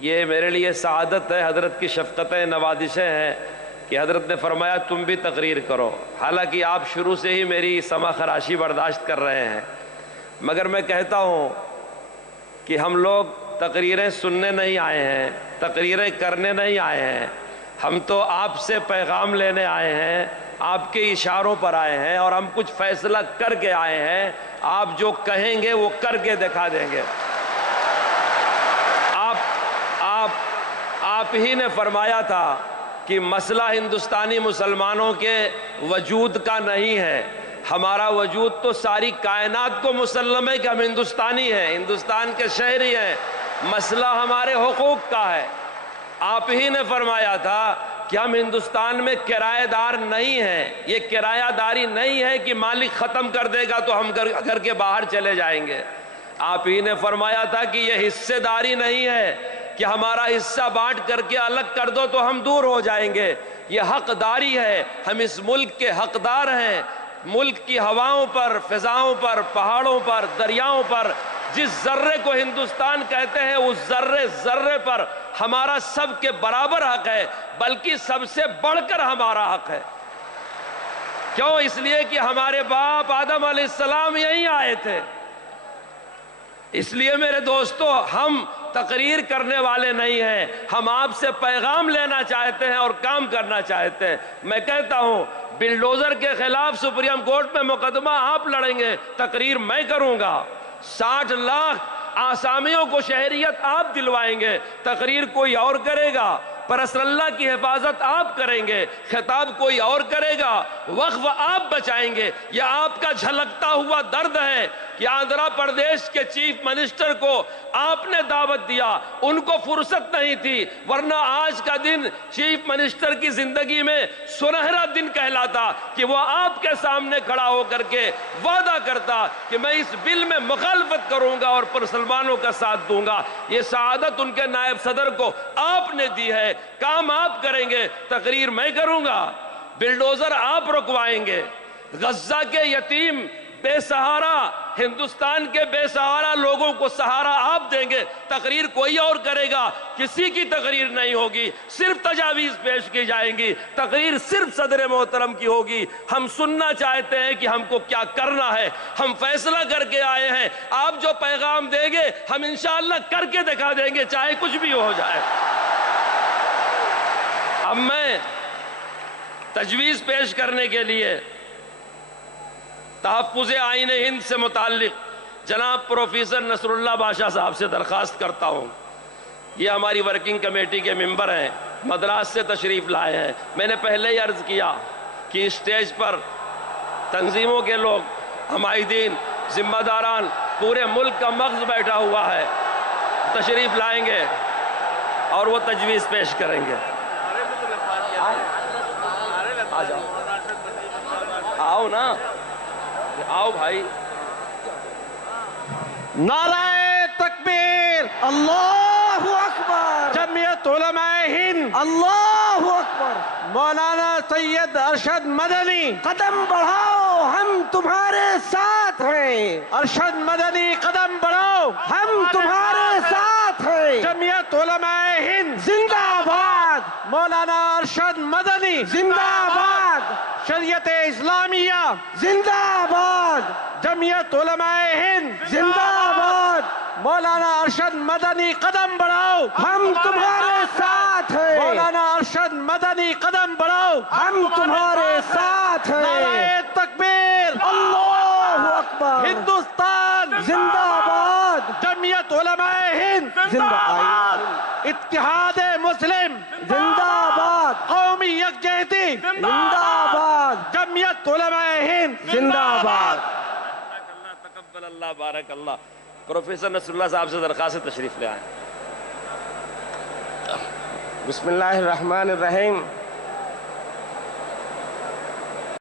یہ میرے لیے سعادت ہے، حضرت کی شفقتیں نوازشیں ہیں کہ حضرت نے فرمایا تم بھی تقریر کرو، حالانکہ آپ شروع سے ہی میری سما خراشی برداشت کر رہے ہیں، مگر میں کہتا ہوں کہ ہم لوگ تقریریں سننے نہیں آئے ہیں، تقریریں کرنے نہیں آئے ہیں، ہم تو آپ سے پیغام لینے آئے ہیں، آپ کے اشاروں پر آئے ہیں، اور ہم کچھ فیصلہ کر کے آئے ہیں۔ آپ جو کہیں گے وہ کر کے دکھا دیں گے۔ آپ ہی نے فرمایا تھا کہ مسئلہ ہندوستانی مسلمانوں کے وجود کا نہیں ہے، ہمارا وجود تو ساری کائنات کو مسلم ہے کہ ہم ہندوستانی ہیں، ہندوستان کے شہری ہیں، مسئلہ ہمارے حقوق کا ہے۔ آپ ہی نے فرمایا تھا کہ ہم ہندوستان میں کرایہ دار نہیں ہیں، یہ کرایہ داری نہیں ہے کہ مالک ختم کر دے گا تو ہم گھر کے باہر چلے جائیں گے۔ آپ ہی نے فرمایا تھا کہ یہ حصے داری نہیں ہے کہ ہمارا حصہ بانٹ کر کے الگ کر دو تو ہم دور ہو جائیں گے، یہ حق داری ہے، ہم اس ملک کے حقدار ہیں۔ ملک کی ہواؤں پر، فضاؤں پر، پہاڑوں پر، دریاؤں پر جس ذرے کو ہندوستان کہتے ہیں اس ذرے ذرے پر ہمارا سب کے برابر حق ہے، بلکہ سب سے بڑھ کر ہمارا حق ہے۔ کیوں؟ اس لیے کہ ہمارے باپ آدم علیہ السلام یہیں آئے تھے۔ اس لیے میرے دوستو، ہم تقریر کرنے والے نہیں ہیں، ہم آپ سے پیغام لینا چاہتے ہیں اور کام کرنا چاہتے ہیں۔ میں کہتا ہوں بلڈوزر کے خلاف سپریم کورٹ میں مقدمہ آپ لڑیں گے، تقریر میں کروں گا۔ 60 لاکھ آسامیوں کو شہریت آپ دلوائیں گے، تقریر کوئی اور کرے گا۔ پر رسول اللہ کی حفاظت آپ کریں گے، خطاب کوئی اور کرے گا، وقف آپ بچائیں گے۔ یہ آپ کا جھلکتا ہوا درد ہے کہ آندھرا پردیش کے چیف منسٹر کو آپ نے دعوت دیا، ان کو فرصت نہیں تھی، ورنہ آج کا دن چیف منسٹر کی زندگی میں سنہرا دن کہلاتا کہ وہ آپ کے سامنے کھڑا ہو کر کے وعدہ کرتا کہ میں اس بل میں مخالفت کروں گا اور مسلمانوں کا ساتھ دوں گا۔ یہ سعادت ان کے نائب صدر کو آپ نے دی ہے، کام آپ کریں گے، تقریر میں کروں گا، بلڈوزر آپ رکوائیں گے۔ غزہ کے یتیم بے سہارا، ہندوستان کے بے سہارا لوگوں کو سہارا آپ دیں گے، تقریر کوئی اور کرے گا، کسی کی تقریر نہیں ہوگی، صرف تجاویز پیش کی جائیں گی، تقریر صرف صدر محترم کی ہوگی۔ ہم سننا چاہتے ہیں کہ ہم کو کیا کرنا ہے، ہم فیصلہ کر کے آئے ہیں، آپ جو پیغام دیں گے ہم انشاءاللہ کر کے دکھا دیں گے، چاہے کچھ بھی ہو جائے۔ اب میں تجویز پیش کرنے کے لیے تحفظ آئین ہند سے متعلق جناب پروفیسر نصر اللہ بادشاہ صاحب سے درخواست کرتا ہوں۔ یہ ہماری ورکنگ کمیٹی کے ممبر ہیں، مدراس سے تشریف لائے ہیں۔ میں نے پہلے ہی عرض کیا کہ اسٹیج پر تنظیموں کے لوگ، عمائدین، ذمہ داران، پورے ملک کا مغز بیٹھا ہوا ہے، تشریف لائیں گے اور وہ تجویز پیش کریں گے۔ آ جاؤ، آؤ نا، آؤ بھائی۔ نعرہ تکبیر، اللہ اکبر، جمعیت علماء ہند، اللہ اکبر، مولانا سید ارشد مدنی، قدم بڑھاؤ ہم تمہارے ساتھ ہیں، ارشد مدنی قدم بڑھاؤ ہم تمہارے ساتھ ہیں، جمعیت علماء ہند زندہ باد، مولانا ارشد مدنی زندہ باد، شریعت اسلامیہ زندہ باد، جمعیت علماء ہند زندہ باد، مولانا ارشد مدنی قدم بڑھاؤ ہم تمہارے ساتھ ہیں، مولانا ارشد مدنی قدم بڑھاؤ ہم تمہارے ساتھ ہیں، نعرہ تکبیر، اللہ اکبر، ہندوستان زندہ باد، جمعیت علماء ہند زندہ باد، اتحاد مسلم زندہ باد، قومی یکجہتی زندہ باد، جمعیت علماء ہند زندہ باد۔ تقبل اللہ، بارک اللہ۔ پروفیسر نصر اللہ صاحب سے درخواست سے تشریف لے آئیں۔ بسم اللہ الرحمن الرحیم۔